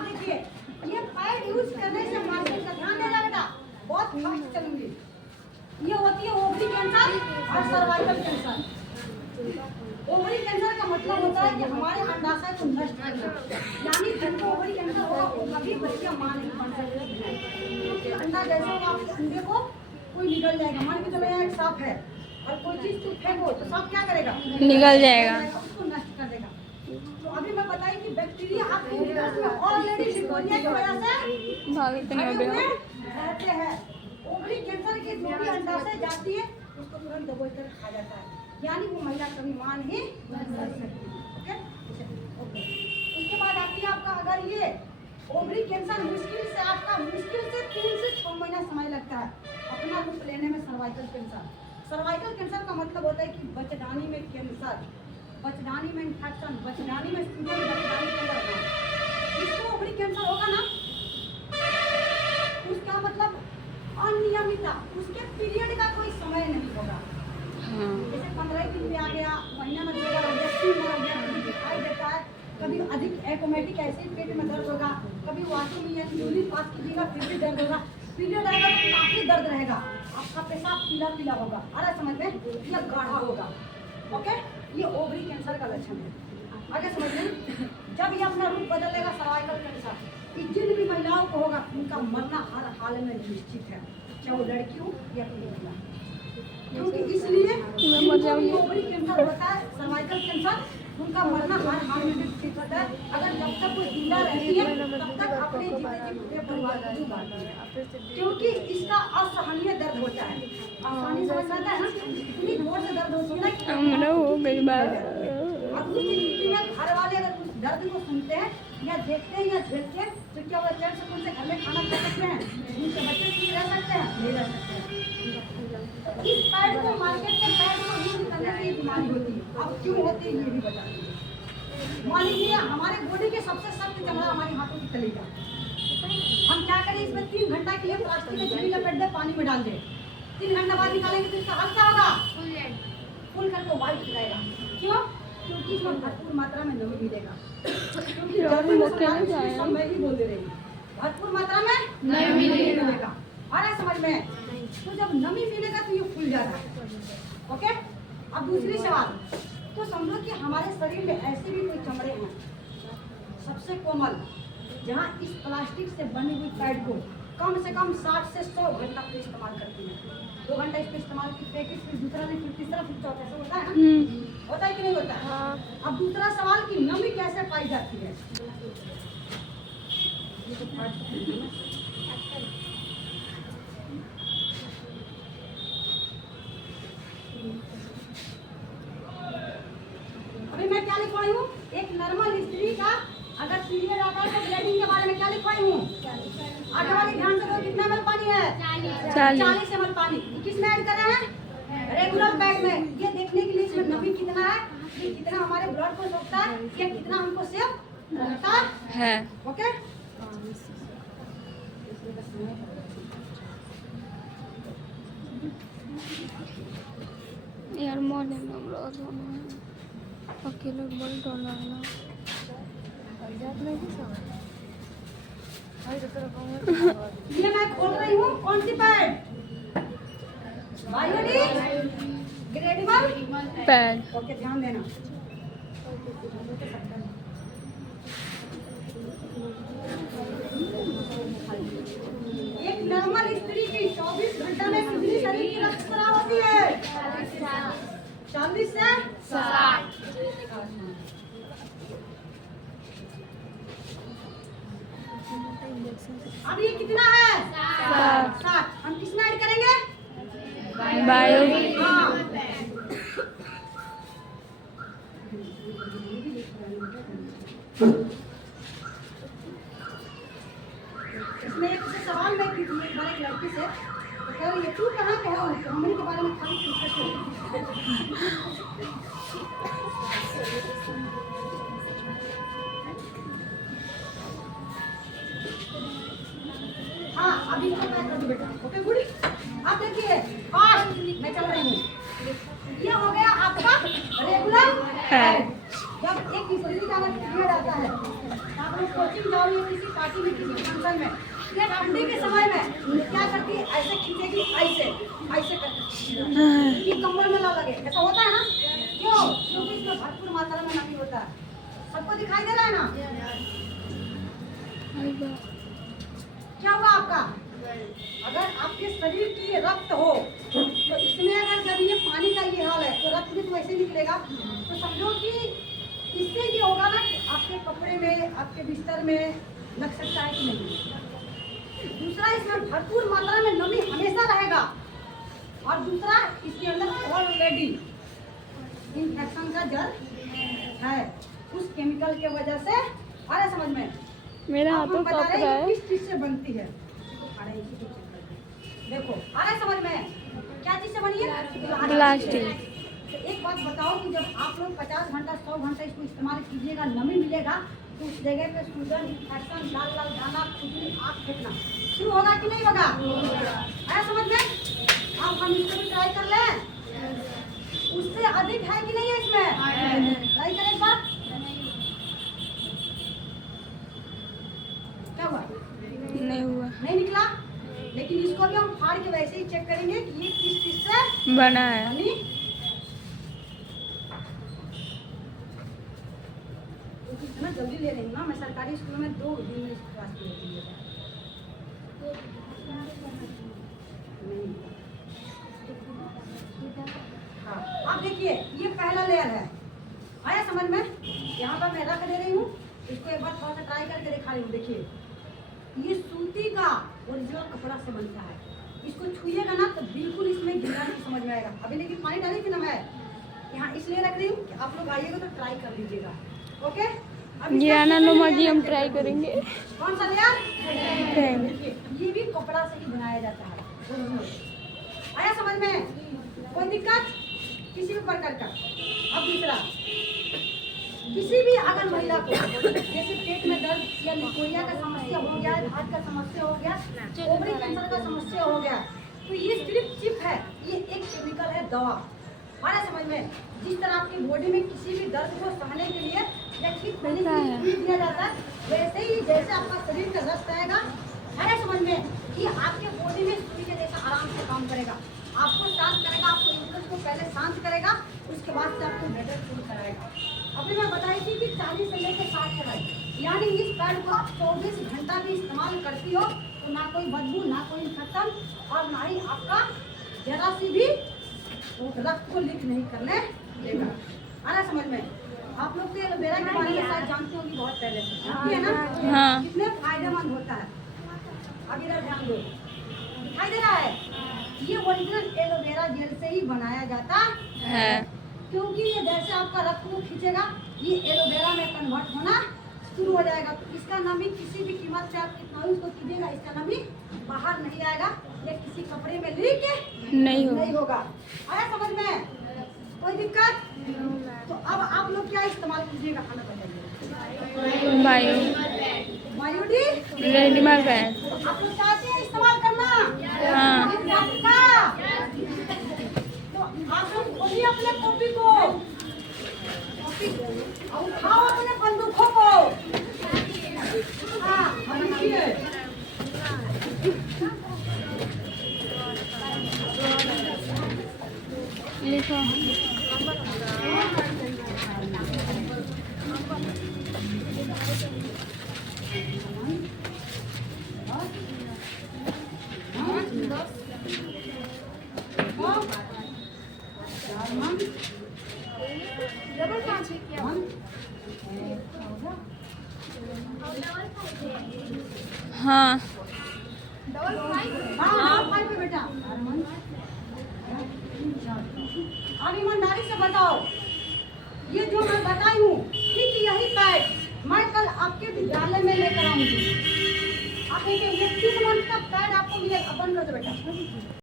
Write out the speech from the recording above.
आप देखिए ये पैड यूज करने से मार्केट का ध्यान देना बेटा, बहुत फास्ट चलूंगी। ये होती है ओवरी कैंसर और सर्वाइकल कैंसर। ओवरी कैंसर का मतलब होता है कि हमारे अंडाशय को नष्ट करना, यानी जिनको ओवरी कैंसर होगा वो कभी बच्चियां मां नहीं बन सकती, क्योंकि अंडा जैसे होगा आपके अंडे को कोई निकल जाएगा। मान के चलो यहाँ एक सांप है और कोई चीज तुम फेंको तो सांप क्या करेगा, निकल जाएगा, उसको नष्ट कर देगा। तो अभी मैं बताई कि बैक्टीरिया आपके यूट्रस में ऑलरेडी निकोरिया की वजह से रहते हैं। ओवरी कैंसर की जो भी अंडाशय जाती है उसको तुरंत दबोच कर खा जाता है, यानी वो महिला कभी मां नहीं बन सकती। Okay okay. उसके बाद आती है आपका, अगर ये ओवरी कैंसर मुश्किल से 3 से 6 महीना समय लगता है अपना रूप लेने में। सर्वाइकल कैंसर का मतलब होता है कि बचदानी में कैंसर, बचदानी में इन्फेक्शन, बचदानी में बचदानी के अंदर जिसको ओवरी कैंसर होगा ना, उसका मतलब अनियमितता, उसके पीरियड का कोई समय नहीं होगा। जैसे 15 दिन में आ गया, महीना में 2 बार आ गया, 3 बार आ गया, कभी दिखाई देता है, कभी अधिक एकोमेटिक एसिड पेट में दर्द होगा, कभी वाशरूम या यूरिन पास कीजिएगा फिर भी दर्द होगा, पीरियड आएगा तो काफी दर्द रहेगा, आपका पेशाब पीला पीला होगा, अरे समझ में, या गाढ़ा होगा। ओके, ये ओवरी कैंसर का लक्षण है। आगे समझ में, जब ये अपना रूप बदलेगा सर्वाइकल कैंसर, कि जिन भी महिलाओं को होगा उनका मरना हर हाल में निश्चित है, चाहे वो लड़की हो या महिला, क्योंकि इसलिए ओवरी कैंसर होता है, सर्वाइकल कैंसर, उनका मरना हर हाल में निश्चित होता है। अगर जब तक वो जिंदा रहती है तब तक अपने जीते जी पूरे परिवार को संभालती है, क्योंकि इसका असहनीय दर्द होता है। आसानी समझ में आता है ना, इतनी जोर से दर्द होती है ना कि हो गई बात। अब उस स्थिति में घर वाले अगर उस दर्द को सुनते हैं या देखते हैं या झेलते हैं तो क्या वो चैन सुकून से घर में खाना खा सकते हैं, उनके बच्चे ठीक रह सकते हैं, नहीं रह सकते हैं। इस पैड को मार्केट के पैड को यूज करने से ये बीमारी होती है। अब क्यों होती है ये भी बता दीजिए। मान लीजिए हमारे बॉडी के सबसे सख्त चमड़ा हमारे हाथों की तली का, हम क्या करें, इसमें 3 घंटा के लिए प्लास्टिक की झिल्ली लपेट दे, पानी में डाल दे, 3 घंटा बाद निकालेंगे तो इसका हाल क्या होगा, फुल करके व्हाइट दिखाएगा। क्यों? क्योंकि इसमें भरपूर मात्रा में नमी मिलेगा, क्योंकि मैं ही बोल दे रही हूँ, भरपूर मात्रा में नमी मिलेगा। आ रहा है समझ में? तो जब नमी मिलेगा तो ये फूल जाता है। ओके, अब दूसरी सवाल, तो समझो कि हमारे शरीर में ऐसे भी कोई चमड़े हैं सबसे कोमल, जहाँ इस प्लास्टिक से बनी हुई पैड को कम से कम 60 से 100 घंटा पे इस्तेमाल करती है। 2 घंटा इस पे इस्तेमाल की, पैकेट फिर दूसरा दिन, फिर तीसरा, फिर चौथा, ऐसा होता है ना? होता है कि नहीं होता है? अब दूसरा सवाल कि नमी कैसे पाई जाती है? अभी मैं क्या लिखवाई हूँ, एक नॉर्मल स्त्री का अगर पीरियड आता है तो ब्लीडिंग के बारे में क्या लिखवाई हूँ। आगे वाले ध्यान से दो, कितना ml पानी है, 40 ml पानी। किस में ऐड कर रहे हैं, रेगुलर पैड में। ये देखने के लिए इसमें नमी कितना है, ये कितना हमारे ब्लड को सोखता है, ये कितना हमको सेव करता है। ओके, यार मॉर्निंग में ब्लॉग होना है, अकेले बोल डोला ना ये मैं खोल रही हूँ, कौन सी पैड, बायोडिग्रेडेबल पैड। ओके, ध्यान देना। एक नॉर्मल स्त्री की 24 घंटा में कितनी शरीर की रक्त स्राव होती है, 40 से 60। अब ये कितना है, 60। हम किसमें ऐड करेंगे, बायो। हाँ, इसमें एक सवाल मैं की थी एक बार एक लड़की से, तो कह रही है तू कहाँ कहो, तो हमने के बारे में खाली हाँ, अभी इसको पैक कर दो बेटा। ओके गुड, अब देखिए फास्ट मैं चल रही हूँ। ये हो गया आपका रेगुलर है। जब एक स्त्री का पीरियड आता है आप लोग सोचिए शॉपिंग जाओ या किसी पार्टी में किसी फंक्शन में, या ठंडी के समय में क्या करती है, ऐसे खींचेगी, ऐसे ऐसे करके कि कमर में ना लगे। ऐसा होता है ना, क्यों? क्योंकि इसमें भरपूर मात्रा में नमी होता है। सबको दिखाई दे रहा है ना? क्या हुआ आपका? अगर आपके शरीर की रक्त हो तो इसमें अगर जब ये पानी का ये हाल है तो रक्त भी तो वैसे निकलेगा। तो समझो कि इससे ये होगा ना कि आपके कपड़े में, आपके बिस्तर में लग सकता है कि नहीं। दूसरा, इसमें भरपूर मात्रा में नमी हमेशा रहेगा। और दूसरा, इसके अंदर ऑलरेडी इन्फेक्शन का जड़ है उस केमिकल के वजह से। आ रहा समझ में? मेरा आप हाथों हम बता कप रहे रहा हैं है। किस चीज से बनती है। देखो, आ रहा है समझ में? क्या चीज से बनी है? प्लास्टिक। तो एक बात बताओ कि जब आप लोग 50 घंटा 100 घंटा इसको इस्तेमाल कीजिएगा, नमी मिलेगा, तो उस जगह पे सूजन, इन्फेक्शन, लाल लाल दाना, खुजली, आँख फेंकना शुरू होगा कि नहीं होगा? आया समझ में? आप हम इसको भी ट्राई कर लें। उससे अधिक है कि नहीं है इसमें? ट्राई करें एक बार। क्या हुआ? नहीं हुआ। नहीं निकला। लेकिन इसको भी हम फाड़ के वैसे ही चेक करेंगे कि ये किस चीज से बना है। बनी। तो इतना जल्दी ले रही हूँ ना, मैं सरकारी स्कूल में 2 दिन में इसकी क्लास लेती हूँ। हाँ, आप देखिए ये पहला लेयर है। आया समझ में? यहाँ पर मैं रख दे रही हूँ, इसको एक बार थोड़ा सा ट्राई करके दिखा रही हूँ। देखिए, ये सूती का ओरिजिनल कपड़ा से बनता है। इसको छुइएगा ना तो बिल्कुल इसमें गिरा नहीं समझ में आएगा। अभी लेकिन पानी डाली थी ना मैं यहाँ, इसलिए रख रही हूँ कि आप लोग आइएगा तो ट्राई कर लीजिएगा। ओके, ये अनानुमा जी हम ट्राई करेंगे। कौन सा लेयर? देखिए, ये भी कपड़ा से ही बनाया जाता है ओरिजिनल। आया समझ में? कोई दिक्कत किसी भी प्रकार का? अब दूसरा, किसी भी अगर महिला को जैसे पेट में दर्द या लिकोरिया का समस्या हो गया, हार्ट का समस्या हो गया, ओवरी कैंसर का समस्या हो गया, तो ये सिर्फ चिप है, ये एक केमिकल है, दवा। हमारा समझ में? जिस तरह आपकी बॉडी में किसी भी दर्द को सहने के लिए या ठीक करने के लिए सुई दिया जाता है, वैसे ही जैसे आपका शरीर का रक्त आएगा, हमारे समझ में कि आपके बॉडी में सुई के जैसा आराम से काम करेगा, आपको शांत करेगा, आपको यूट्रस को पहले शांत करेगा, उसके बाद से आपको बेटर फील कराएगा। अभी मैं बताई थी कि 40 से लेकर 60 तक, यानी इस पैड को आप 24 घंटा भी इस्तेमाल करती हो तो ना कोई बदबू, ना कोई इन्फेक्शन, और ना ही आपका जरा सी भी रक्त को लीक नहीं करने देगा। आ रहा समझ में? आप लोग तो एलोवेरा के बारे में शायद जानते होंगे बहुत पहले से, जानती है ना? हाँ। कितने फायदेमंद होता है। अब इधर ध्यान दो, दिखाई दे रहा है? ये ओरिजिनल एलोवेरा जेल से ही बनाया जाता है, क्योंकि ये जैसे आपका रक्त को खींचेगा, ये एलोवेरा में कन्वर्ट होना शुरू हो जाएगा। तो इसका नमी किसी भी कीमत से आप कितना भी उसको कीजिएगा, इसका नमी बाहर नहीं आएगा, या किसी कपड़े में लीक नहीं होगा। आया समझ में? कोई दिक्कत? तो अब आप लोग क्या इस्तेमाल कीजिएगा, खाना बताइए। बायोडी रेडिमा गैस। आप लोग चाहते हैं इस्तेमाल करना? हाँ। तो आप लोग खोलिए अपने कॉपी को और उठाओ अपने बंदूकों को। हाँ, हम लिखिए। लिखो। हाँ। बेटा अब ईमानदारी से बताओ, ये जो मैं बताई हूँ ठीक यही पैड मैं कल आपके विद्यालय में लेकर आऊंगी। आप देखिए, ये 3 मंथ का पैड आपको मिलेगा। बंद कर दो बेटा।